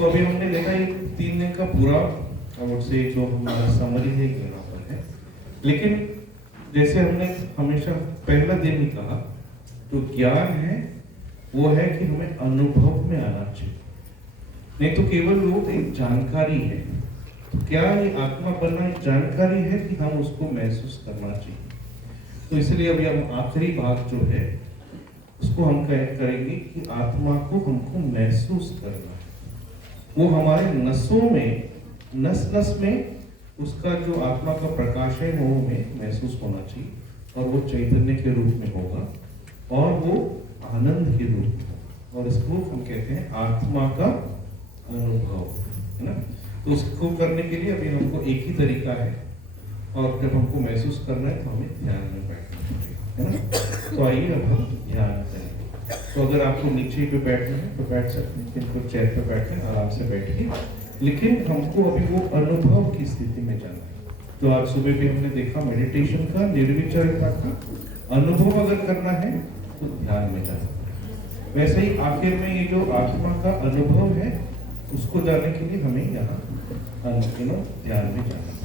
तो अभी हमने देखा ये 3 दिन का पूरा से जो हमारा समरी है यहाँ पर है। लेकिन जैसे हमने हमेशा पहला दिन ही कहा, तो ज्ञान है वो है कि हमें अनुभव में आना चाहिए, नहीं तो केवल वो एक जानकारी है। तो क्या ये आत्मा बनना एक जानकारी है कि हम उसको महसूस करना चाहिए। तो इसलिए अभी हम आखिरी भाग जो है उसको हम करेंगे कि आत्मा को हमको महसूस करना है। वो हमारे नसों में, नस नस में उसका जो आत्मा का प्रकाश है वो हमें महसूस होना चाहिए, और वो चैतन्य के रूप में होगा और वो आनंद के रूप में होगा, और इसको हम कहते हैं आत्मा का अनुभव, है ना। तो उसको करने के लिए अभी हमको एक ही तरीका है, और जब हमको महसूस करना है तो हमें ध्यान में बैठना पड़ेगा, है ना। तो आइए अब हम ध्यान करेंगे। तो अगर आपको नीचे पे बैठना है तो बैठ सकते हैं, जिनको चेयर पे बैठे आराम से बैठिए, लेकिन हमको अभी वो अनुभव की स्थिति में जाना है। तो आज सुबह भी हमने देखा मेडिटेशन का, निर्विचारता का अनुभव अगर करना है तो ध्यान में जाना है। वैसे ही आखिर में ये जो आत्मा का अनुभव है उसको जाने के लिए हमें यहाँ ध्यान में जाना है।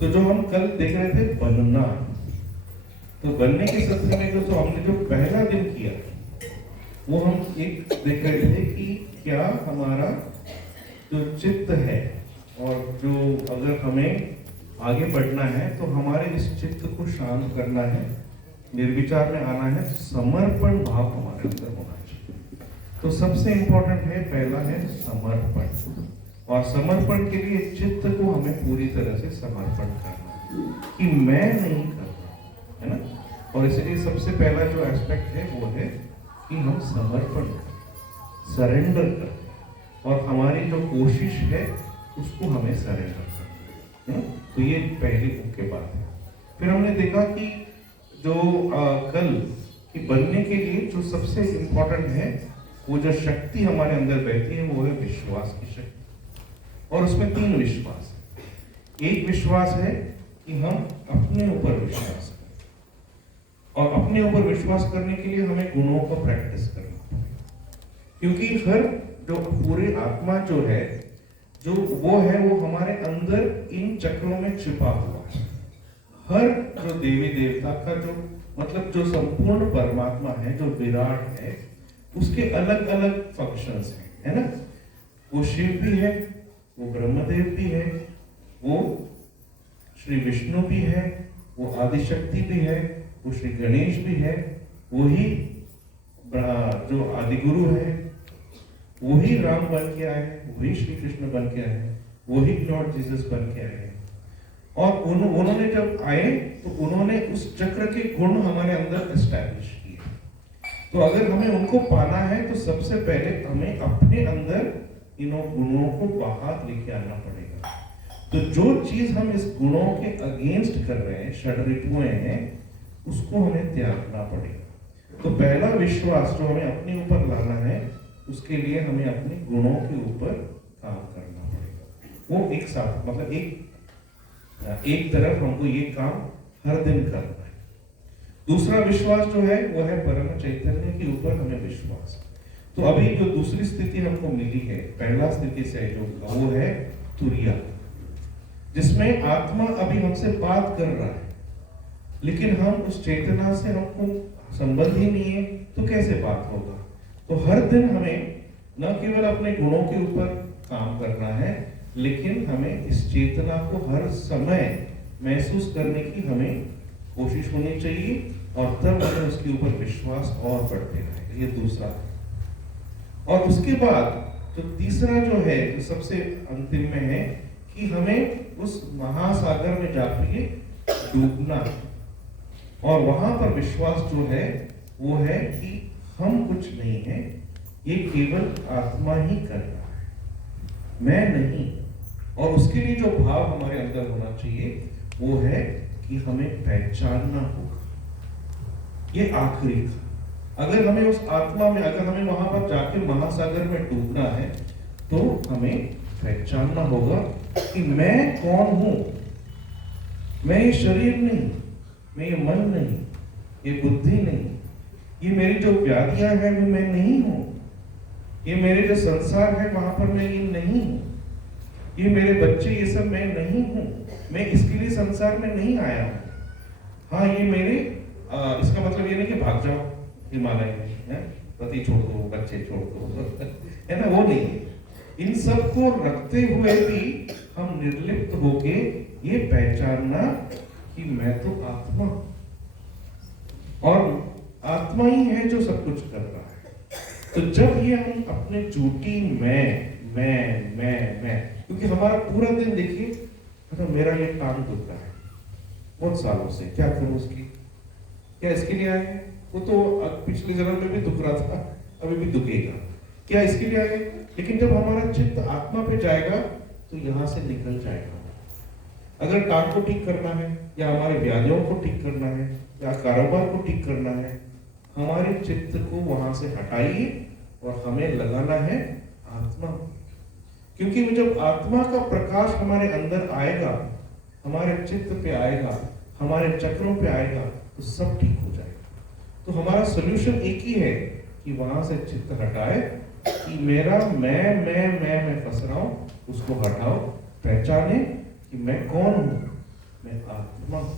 तो जो हम कल देख रहे थे बनना, तो बनने के सत्र में जो हमने जो पहला दिन किया वो हम एक देख रहे थे कि क्या हमारा जो चित्त है, और जो अगर हमें आगे बढ़ना है तो हमारे इस चित्त को शांत करना है, निर्विचार में आना है, समर्पण भाव हमारे अंदर होना चाहिए। तो सबसे इंपॉर्टेंट है, पहला है समर्पण, और समर्पण के लिए चित्त को हमें पूरी तरह से समर्पण करना है कि मैं नहीं कर रहा, है ना। और इसलिए सबसे पहला जो एस्पेक्ट है वो है कि हम समर्पण करें, सरेंडर करें, और हमारी जो कोशिश है उसको हमें सरेंडर करना है। तो ये पहली मुख्य बात है। फिर हमने देखा कि जो कल कि बनने के लिए जो सबसे इंपॉर्टेंट है, वो जो शक्ति हमारे अंदर बहती है वो है विश्वास की शक्ति, और उसमें 3 विश्वास है। एक विश्वास है कि हम अपने ऊपर विश्वास करें, और अपने ऊपर विश्वास करने के लिए हमें गुणों को प्रैक्टिस करना पड़ेगा, क्योंकि हर जो पूरे आत्मा जो है, जो वो है वो हमारे अंदर इन चक्रों में छिपा हुआ है। हर जो देवी देवता का जो मतलब जो संपूर्ण परमात्मा है, जो विराट है, उसके अलग अलग फंक्शंस हैं, है ना। वो शिव भी है, वो ब्रह्मदेव भी है, वो श्री विष्णु भी है, वो आदिशक्ति भी है, वो श्री गणेश भी है, वही जो आदिगुरु है, वही राम बन के आए, वही श्री कृष्ण बन के आए, वही लॉर्ड जीसस बन के आए। और उन्होंने जब आए तो उन्होंने उस चक्र के गुण हमारे अंदर एस्टैब्लिश किए। तो अगर हमें उनको पाना है तो सबसे पहले हमें अपने अंदर इन गुणों को बाहर लेके आना पड़ेगा। तो जो चीज हम इस गुणों के अगेंस्ट कर रहे हैं, षड्रिपुएं हैं, उसको हमें त्यागना पड़ेगा। तो पहला विश्वास जो हमें अपने ऊपर लाना है, उसके लिए हमें अपने गुणों के ऊपर काम करना पड़ेगा। वो एक साथ मतलब एक तरफ हमको ये काम हर दिन करना है। दूसरा विश्वास जो है वो है परम चैतन्य के ऊपर हमें विश्वास। तो अभी जो दूसरी स्थिति हमको मिली है, पहला स्थिति से जो वो है तुरिया, जिसमें आत्मा अभी हमसे बात कर रहा है, लेकिन हम उस चेतना से हमको संबंध ही नहीं है, तो कैसे बात होगा। तो हर दिन हमें न केवल अपने गुणों के ऊपर काम करना है, लेकिन हमें इस चेतना को हर समय महसूस करने की हमें कोशिश होनी चाहिए, और तब हमें उसके ऊपर विश्वास और बढ़ते रहेगा। ये दूसरा है। और उसके बाद जो तीसरा जो है, जो सबसे अंतिम में है, कि हमें उस महासागर में जाके डूबना है, और वहां पर विश्वास जो है वो है कि हम कुछ नहीं है, ये केवल आत्मा ही कर रहा है, मैं नहीं। और उसके लिए जो भाव हमारे अंदर होना चाहिए वो है कि हमें पहचानना होगा। ये आखिरी था, अगर हमें उस आत्मा में, अगर हमें वहां पर जाके महासागर में डूबना है, तो हमें पहचानना होगा कि मैं कौन हूं। मैं ये शरीर नहीं, मैं ये मन नहीं, ये बुद्धि नहीं, ये मेरी जो व्याधियां हैं वो मैं नहीं हूं, ये मेरे जो संसार है वहां पर मैं ये नहीं हूं, ये मेरे बच्चे ये सब मैं नहीं हूं, मैं इसके लिए संसार में नहीं आया हूं। हाँ, ये मेरे इसका मतलब ये नहीं कि भाग जाओ हिमालय में, पति छोड़ दो, बच्चे छोड़ दो, है ना, वो नहीं। इन सब को रखते हुए भी हम निर्लिप्त होके ये पहचानना कि मैं तो आत्मा, और आत्मा ही है जो सब कुछ कर रहा है। तो जब ये हम अपने झूठी मैं, क्योंकि हमारा पूरा दिन देखिए, तो मेरा ये काम दुखता है बहुत सालों से, क्या करूं उसकी, क्या इसके लिए आए हैं, वो तो पिछले जन्म में भी दुख रहा था, अभी भी दुखेगा, क्या इसके लिए आए। लेकिन जब हमारा चित्त आत्मा पे जाएगा तो यहां से निकल जाएगा। अगर काम को ठीक करना है, या हमारे व्याधियों को ठीक करना है, या कारोबार को ठीक करना है, हमारे चित्त को वहां से हटाइए और हमें लगाना है आत्मा। क्योंकि जब आत्मा का प्रकाश हमारे अंदर आएगा, हमारे चित्त पे आएगा, हमारे चक्रों पे आएगा, तो सब ठीक हो जाएगा। तो हमारा सोल्यूशन एक ही है कि वहां से चित्त हटाए, कि मेरा मैं फंस रहा हूं, उसको हटाओ, पहचाने कि मैं कौन हूं, मैं आत्मा हूं।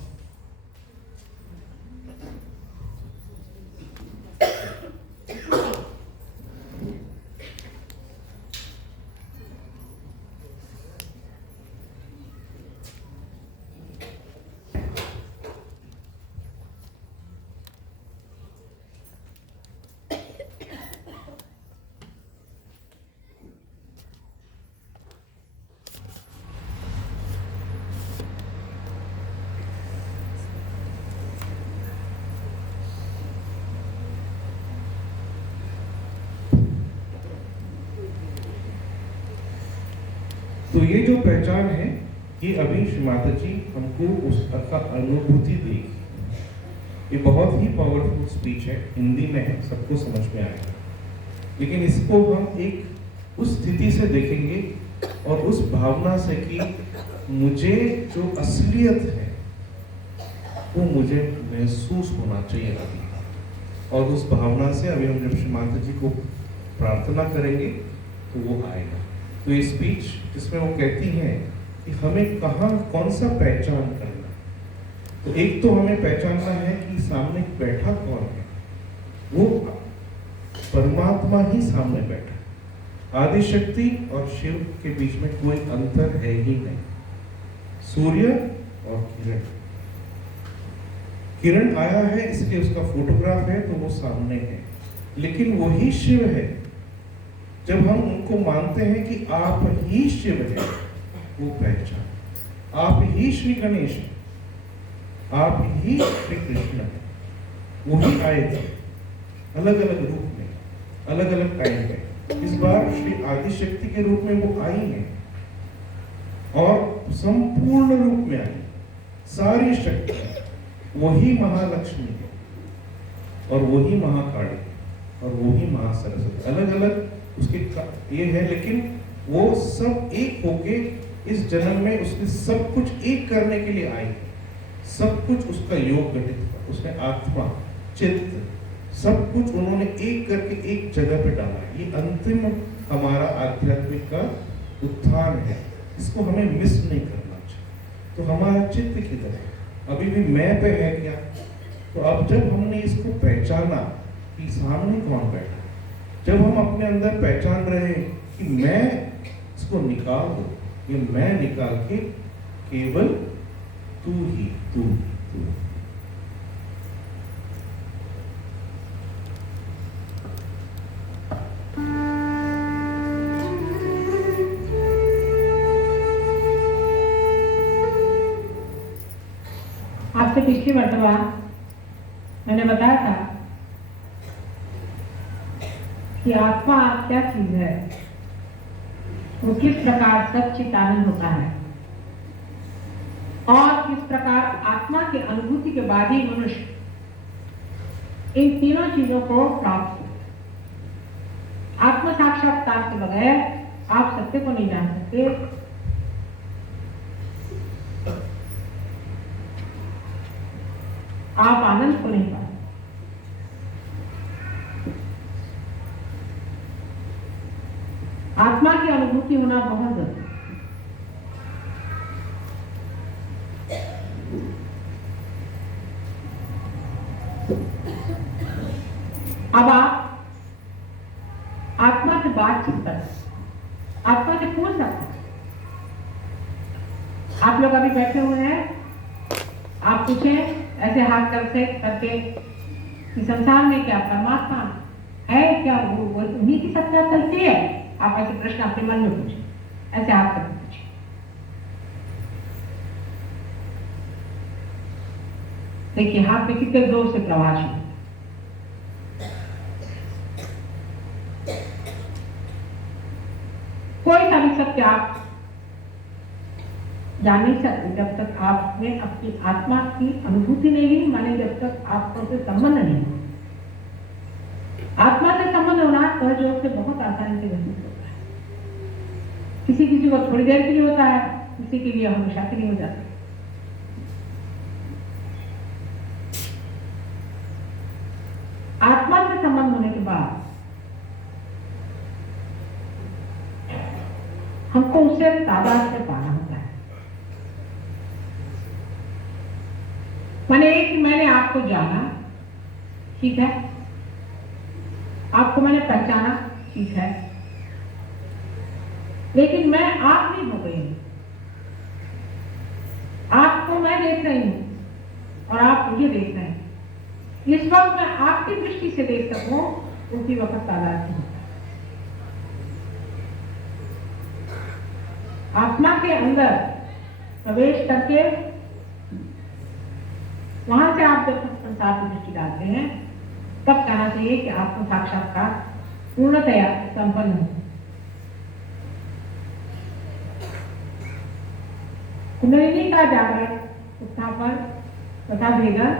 तो ये जो पहचान है, ये अभी श्री माता जी हमको उसका अनुभूति देगी। ये बहुत ही पावरफुल स्पीच है, हिंदी में है, सबको समझ में आएगा। लेकिन इसको हम एक उस स्थिति से देखेंगे और उस भावना से कि मुझे जो असलियत है वो मुझे महसूस होना चाहिए अभी, और उस भावना से अभी हम जब श्री माता जी को प्रार्थना करेंगे तो वो आएगा। तो ये स्पीच जिसमें वो कहती हैं कि हमें कहाँ कौन सा पहचान करना, तो एक तो हमें पहचानना है कि सामने बैठा कौन है, वो परमात्मा ही सामने बैठा। आदिशक्ति और शिव के बीच में कोई अंतर है ही नहीं। सूर्य और किरण, किरण आया है इसलिए उसका फोटोग्राफ है तो वो सामने है, लेकिन वही शिव है। जब हम उनको मानते हैं कि आप ही शिव है, वो पहचान, आप ही श्री गणेश है, आप ही श्री कृष्ण है, वही आए थे अलग अलग रूप में, अलग अलग टाइम पे। इस बार श्री आदिशक्ति के रूप में वो आई है और संपूर्ण रूप में आई, सारी शक्ति, वही महालक्ष्मी है और वही महाकाली और वही महासरस्वती। अलग अलग उसके ये है, लेकिन वो सब एक होके इस जन्म में उसने सब कुछ एक करने के लिए आई है। सब कुछ उसका योग गठित था, उसने आत्मा, चित्त, सब कुछ उन्होंने एक करके एक जगह पे डाला है। ये अंतिम हमारा आध्यात्मिक का उत्थान है, इसको हमें मिस नहीं करना चाहिए। तो हमारा चित्त किधर है, अभी भी मैं पे है क्या? तो अब जब हमने इसको पहचाना कि सामने कौन बैठा, जब हम अपने अंदर पहचान रहे कि मैं इसको निकाल दो, ये मैं निकाल के केवल तू ही तू। आपसे पिछली मर्तबा मैंने बताया था कि आत्मा क्या चीज है, वो किस प्रकार सच्चिदानंद होता है और किस प्रकार आत्मा की अनुभूति के बाद ही मनुष्य इन तीनों चीजों को प्राप्त हो। आत्म साक्षात्कार के बगैर आप सत्य को नहीं जान सकते। आप आनंद को नहीं पा सकते। आत्मा की अनुभूति होना बहुत जरूरी है। अब आप आत्मा से बातचीत कर सकते, आत्मा से पूछ सकते। आप लोग अभी बैठे हुए हैं, आप पूछें ऐसे हाथ करके कि संसार में क्या परमात्मा है, क्या वो उन्हीं की सत्ता चलती है? आप ऐसे प्रश्न अपने मन में पूछें, ऐसे हाथ करके पूछें। देखिए हाथ में कितने जोर से प्रवाह है। कोई सा भी सत्य आप जान नहीं सकते जब तक आपने अपनी आत्मा की अनुभूति नहीं ली, माने जब तक आपको से संबंध नहीं। आत्मा से संबंध होना सहयोग से बहुत आसानी से महसूस होता है। किसी किसी को थोड़ी देर के लिए होता है, किसी के लिए हमेशा के लिए हो जाता है। आत्मा से संबंध होने के बाद हमको उससे तादाद से पाना होता है। मैंने आपको जाना, ठीक है, आपको मैंने पहचाना, ठीक है, लेकिन मैं आप नहीं हो गई। आपको मैं देख रही हूं और आप मुझे देख रहे हैं। इस वक्त मैं आपकी दृष्टि से देख सकूं, उसी वक्त तादाद की होता है। आत्मा के अंदर प्रवेश करके वहां से आप जब संसार की दृष्टि डालते हैं, तब कहना चाहिए कि आत्म साक्षात्कार पूर्णतया संपन्न हो। कुंडलिनी का जागरण, उत्थापन तथा भेदन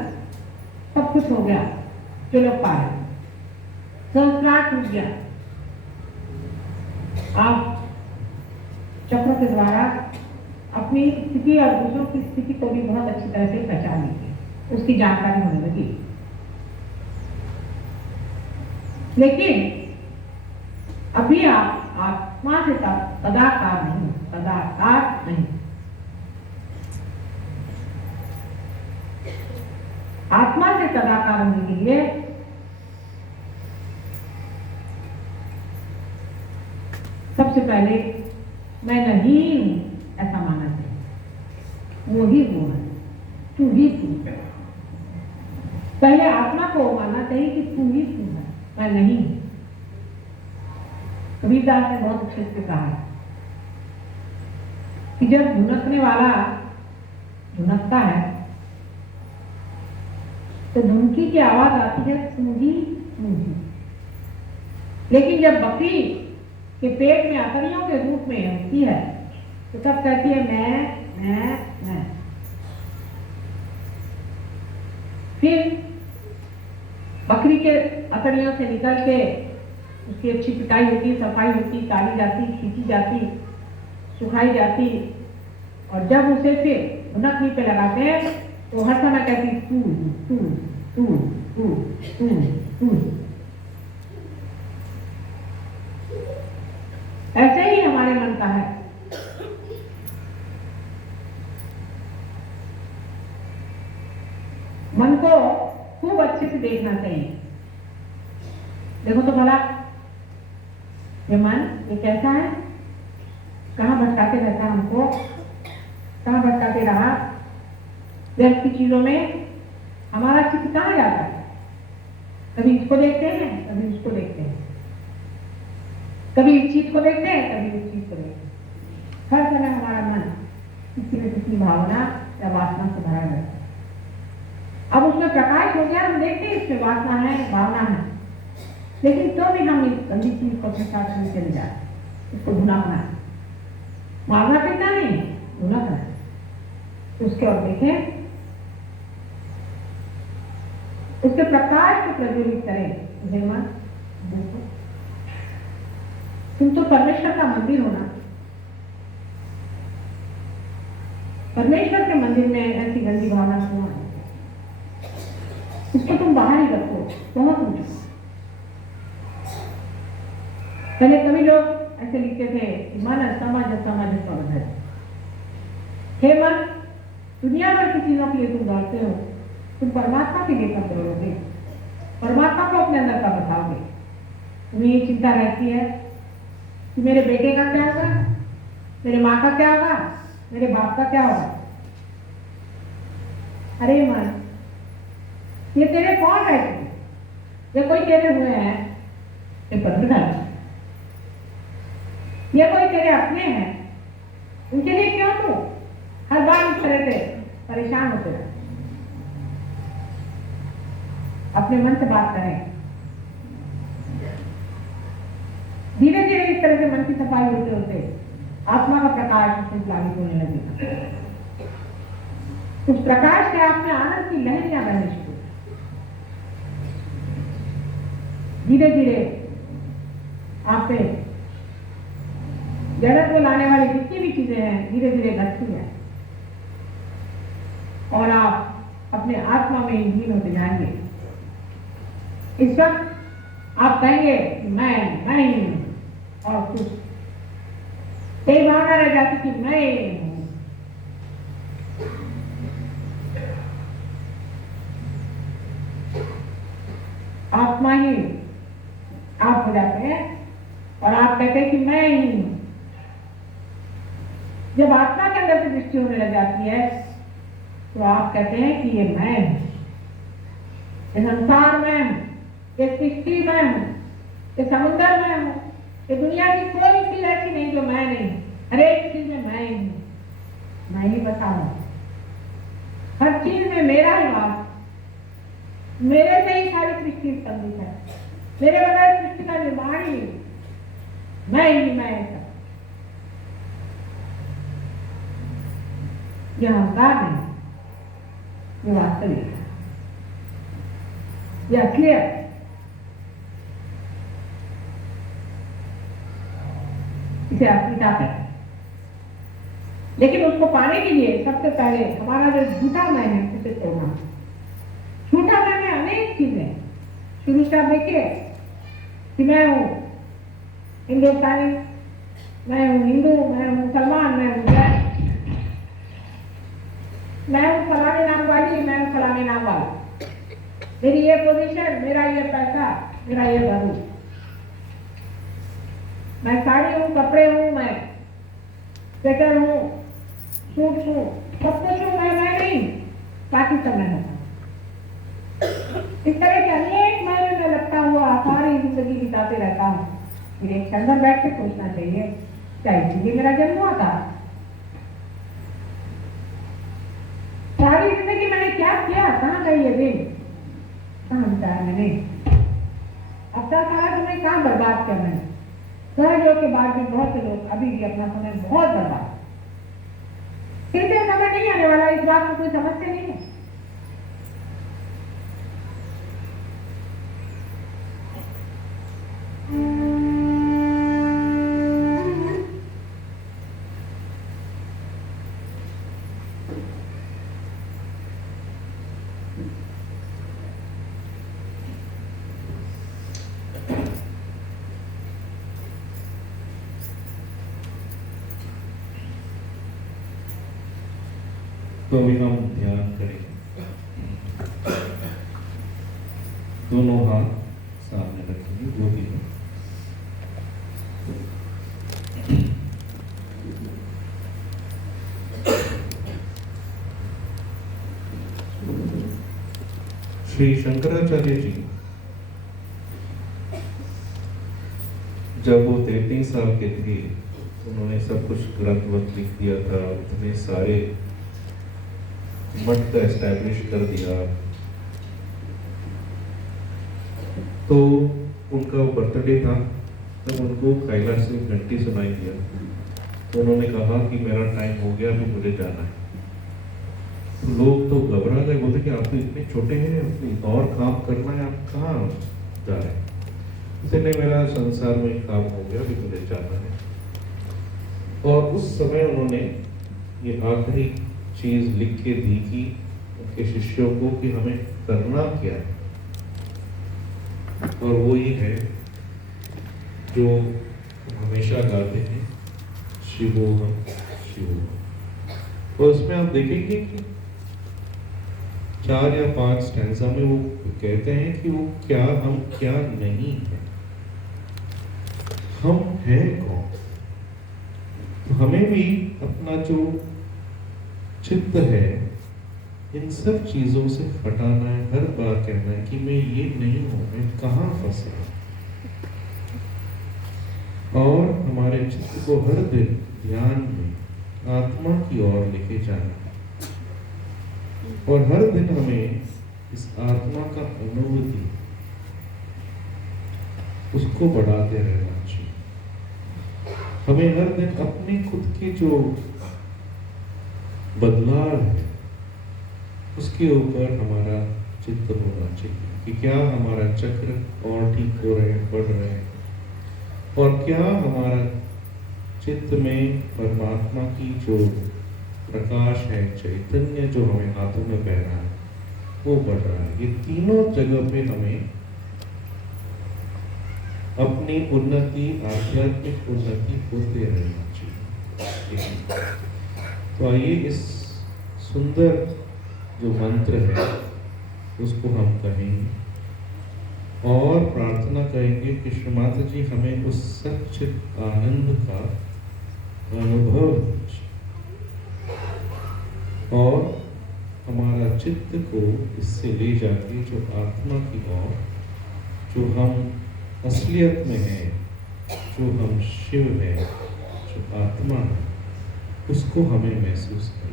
सब कुछ हो गया जो लोग पाए। संस्कार टूट गया। आप चक्र के द्वारा अपनी स्थिति और दूसरों की स्थिति को भी बहुत अच्छी तरह से पहचान लीजिए, उसकी जानकारी होने लगी। लेकिन अभी आप आत्मा से तदाकार नहीं। आत्मा से तदाकार होने के लिए सबसे पहले मैं नहीं हूं ऐसा मानना चाहिए। वो ही वो है, तू ही तू। पहले आत्मा को मानना चाहिए कि तू ही तू है, मैं नहीं हूं। कबीरदास ने बहुत अच्छे से कहा है कि जब भुनकने वाला भुनकता है तो धुनकी की आवाज आती है सूंधी सूंधी, लेकिन जब बकरी के पेट में अतरियों के रूप में होती है तो तब कहती है मैं। फिर बकरी के अतरियों से निकल के उसकी अच्छी पिटाई होती, सफाई होती, काटी जाती, खींची जाती, सुखाई जाती, और जब उसे फिर भुनकनी पे लगाते हैं तो हर समय कहती तू तू तू तू तू तू। ऐसे ही हमारे मन का है। मन को खूब अच्छे से देखना चाहिए। देखो तो भला ये मन ये कैसा है, कहाँ भटकाते रहता हमको, कहाँ भटकाते रहा। व्यर्थ की चीजों में हमारा चित्त कहाँ जाता है? कभी इसको देखते हैं, कभी उसको देखते हैं, कभी इस चीज को देखते हैं, कभी उस चीज को देखते हैं। हर समय हमारा मन किसी न किसी भावना या वासना से भरा रहता है। अब उसमें प्रकाश हो गया, हम देखते हैं इसमें वासना है, भावना है, लेकिन तो भी हम इस गंदी चीज को अपने साथ नहीं चले जाते। इसको भुनाना है, मारना पीटना नहीं, भुनाना है। उसके और देखें उसके प्रकाश को प्रज्वलित करें। हे मन, देखो तुम तो परमेश्वर का मंदिर हो ना। परमेश्वर के मंदिर में ऐसी गंदी भावना क्यों है? उसको तुम बाहर ही रखो, बहुत ऊंचा। पहले कभी लोग ऐसे लिखते थे, मन समझ समझ समझ। हे मन, दुनिया भर की चीजों के लिए तुम दौड़ते हो, तुम परमात्मा के लिए कब दौड़ोगे? परमात्मा को अपने अंदर कब बताओगे? तुम्हें ये चिंता रहती है कि मेरे बेटे का क्या होगा, मेरे माँ का क्या होगा, मेरे बाप का क्या होगा। अरे मन, ये तेरे कौन है? ये कोई तेरे हुए हैं? ये पत्रकार, ये कोई तेरे अपने हैं? उनके लिए क्यों तू हर बार इस तरह से परेशान होते रहे? अपने मन से बात करें। धीरे धीरे इस तरह से मन की सफाई होते होते आत्मा का प्रकाश उसमें लागू होने लगेगा। उस प्रकाश के आप में आनंद की लहरियां बहने शुरू। धीरे धीरे आप पे जगत को लाने वाली जितनी भी चीजें हैं धीरे धीरे घटती हैं और आप अपने आत्मा में लीन होते जाएंगे। इस वक्त आप कहेंगे मैं हूं और कुछ यही भावना रह जाती कि मैं हूं। आत्मा ही आप हो जाते हैं और आप कहते हैं कि मैं ही हूं। जब आत्मा के अंदर से दृष्टि होने लग जाती है तो आप कहते हैं कि ये मैं हूं, ये संसार में हूं, ये सृष्टि में हूं, ये समुद्र में हूं, ये दुनिया की कोई चीज ऐसी नहीं जो मैं नहीं। हर एक चीज में मैं ही हूं, मैं ही बता रहा हूं। हर चीज में मेरा ही वास, मेरे से ही सारी सृष्टि संबंधित है। मेरे बगैर सृष्टि का निर्माण ही मैं ही मैं। यह अहंकार नहीं, ये वास्तविक है, यह क्लियर। इसे अस्मिता है। लेकिन उसको पाने के लिए सबसे पहले हमारा जो झूठा मैं है उसे तोड़ना। झूठा मैं में अनेक चीजें। शुरू से आप देखिए कि मैं हूं हिंदुस्तानी, मैं हूं हिंदू, मैं हूं मुसलमान, मैं हूं जैन, मैं हूं फलाने नाम वाली, मैं हूं फलाने नाम वाला, मेरी ये पोजीशन, मेरा ये पैसा, मेरा ये बहू, मैं साड़ी हूं, कपड़े हूं, मैं स्वेटर हूं, सूट हूं, सब कुछ हूं, मैं नहीं, बाकी सब मैं हूं। इस तरह के अनेक मैं में लगता हुआ सारी जिंदगी बिताते रहता हूँ। फिर एक क्षण भर बैठ के सोचना चाहिए क्या इसलिए मेरा जन्म हुआ था? सारी जिंदगी मैंने क्या किया? कहाँ गई ये दिन? कहाँ बिताया मैंने? अब तक सारा समय कहाँ बर्बाद किया मैंने? सहयोग के बाद भी बहुत से लोग अभी भी अपना समय बहुत बर्बाद। फिर से समय नहीं आने वाला, इस बात को कोई समझते नहीं है। तो अभी हम ध्यान करेंगे। दोनों हाथ सामने रखेंगे जो भी हो। श्री शंकराचार्य जी जब वो 33 साल के थे उन्होंने सब कुछ ग्रंथवत लिख दिया था, उतने सारे मठ का एस्टैब्लिश कर दिया। तो उनका बर्थडे था, तब उनको कैलाश से घंटी सुनाई दिया। तो उन्होंने कहा कि मेरा टाइम हो गया, अभी मुझे जाना है। तो लोग तो घबरा गए, बोलते कि आप तो इतने छोटे हैं, अपनी और काम करना है, आप कहाँ जा रहे हैं? इसलिए मेरा संसार में काम हो गया, अभी मुझे जाना है। और उस समय उन्होंने ये आखिरी चीज लिख के दी कि उनके शिष्यों को कि हमें करना क्या है, और वो ये है जो हम हमेशा गाते हैं, शिवोहम शिवोहम। और उसमें आप देखेंगे कि 4 या 5 स्टैंजा में वो कहते हैं कि वो क्या, हम क्या नहीं है, हम हैं कौन। तो हमें भी अपना जो चित्त है इन सब चीजों से हटाना है, हर बार कहना है कि मैं ये नहीं हूं, मैं कहाँ फंसा। और हमारे चित्त को हर दिन ध्यान में आत्मा की ओर लेके जाना है, और हर दिन हमें इस आत्मा का अनुभूति उसको बढ़ाते रहना चाहिए। हमें हर दिन अपने खुद के जो बदलाव है उसके ऊपर हमारा चित्त होना चाहिए कि क्या हमारा चक्र और ठीक हो रहे हैं, बढ़ रहे हैं, और क्या हमारा चित्त में परमात्मा की जो प्रकाश है, चैतन्य जो हमें हाथों में बह रहा है, वो बढ़ रहा है। ये तीनों जगह पे हमें अपनी उन्नति, आध्यात्मिक उन्नति होते रहना चाहिए। तो आइए इस सुंदर जो मंत्र है उसको हम कहेंगे और प्रार्थना करेंगे कि श्री माता जी हमें उस सच्चित आनंद का अनुभव दीजिए और हमारा चित्त को इससे ले जाके जो आत्मा की ओर, जो हम असलियत में है, जो हम शिव है, जो आत्मा है, उसको हमें महसूस करें।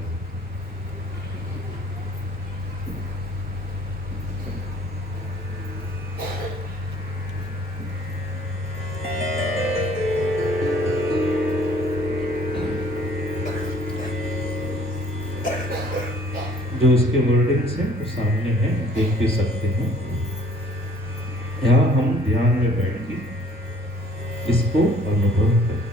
जो उसके वर्डिंग्स हैं वो सामने हैं, देख भी सकते हैं। यहाँ हम ध्यान में बैठ के इसको अनुभव करें।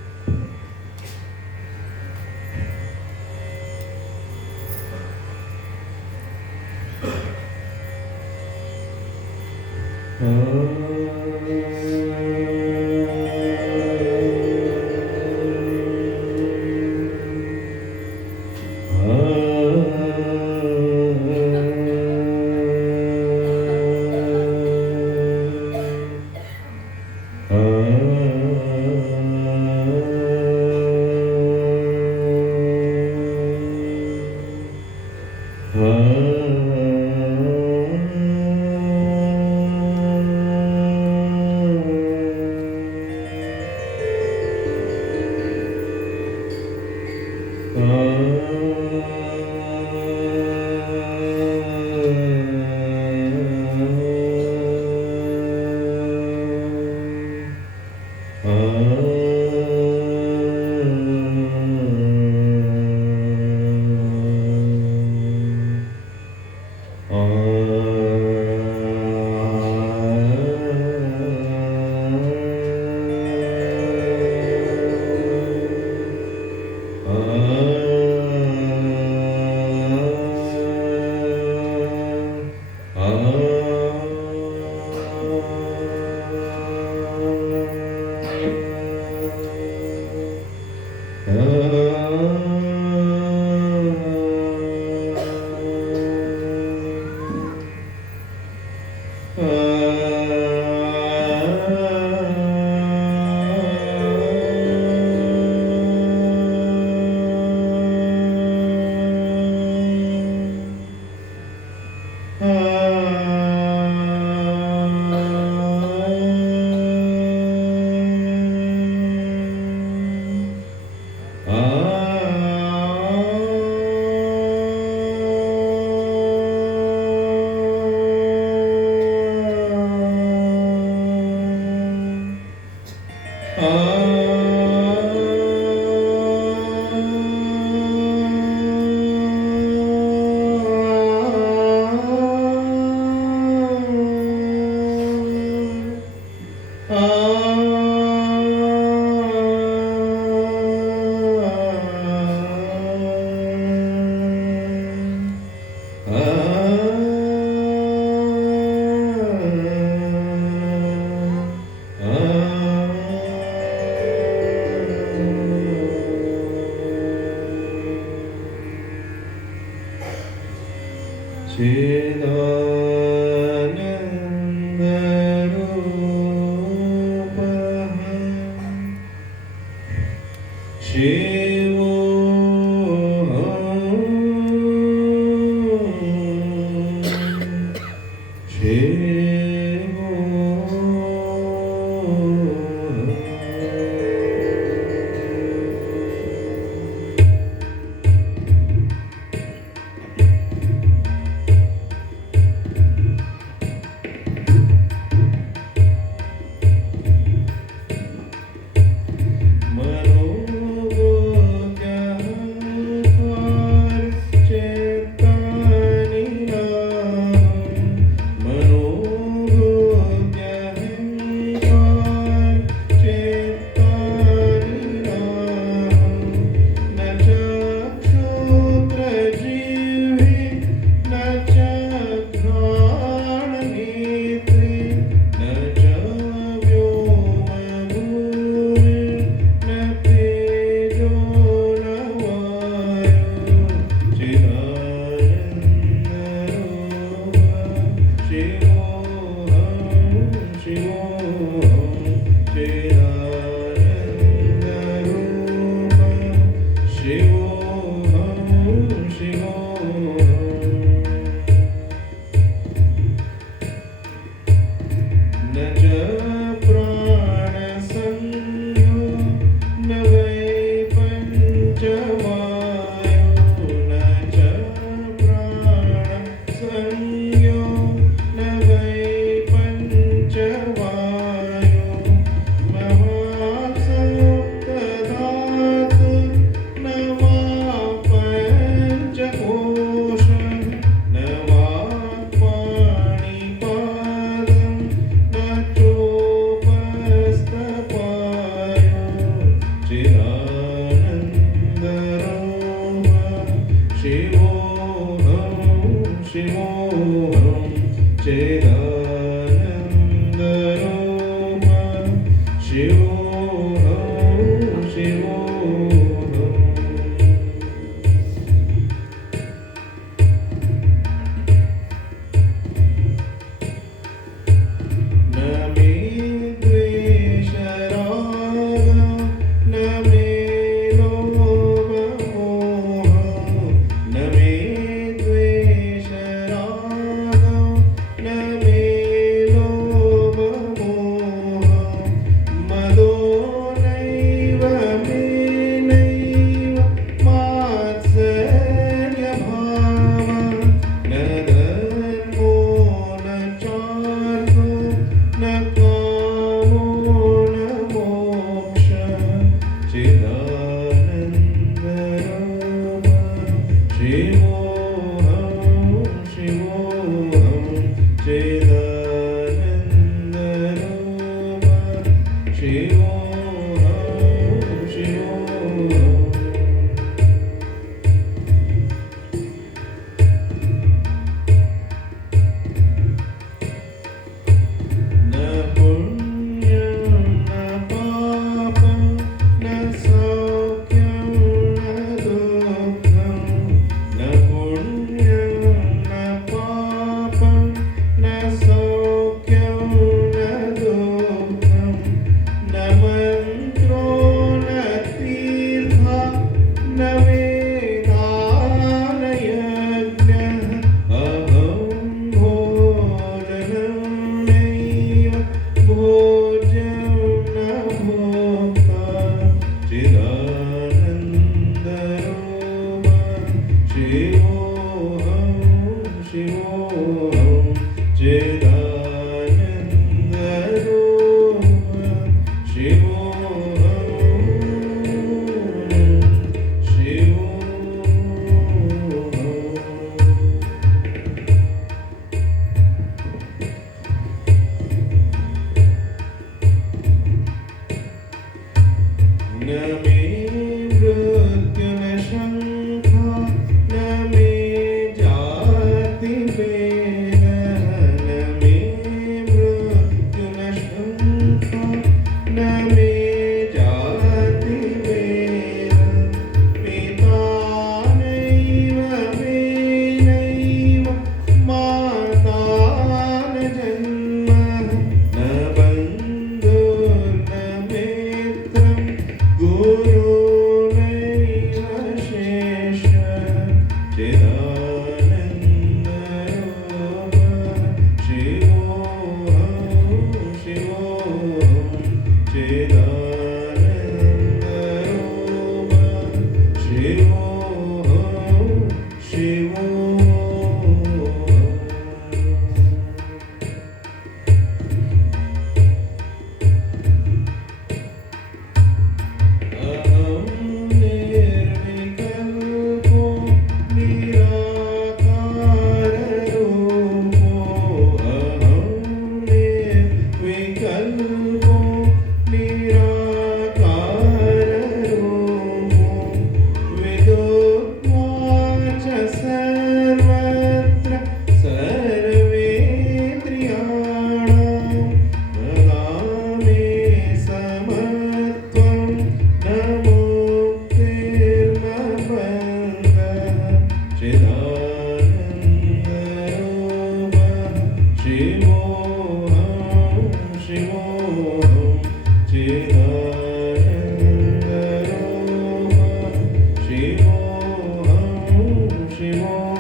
न मे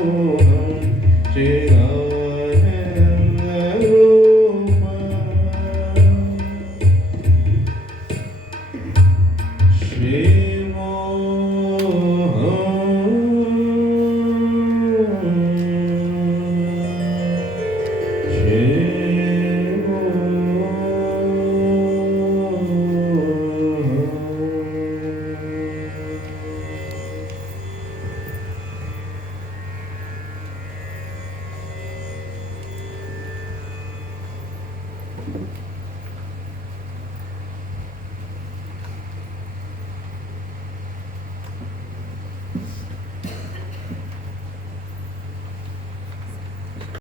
Thank you.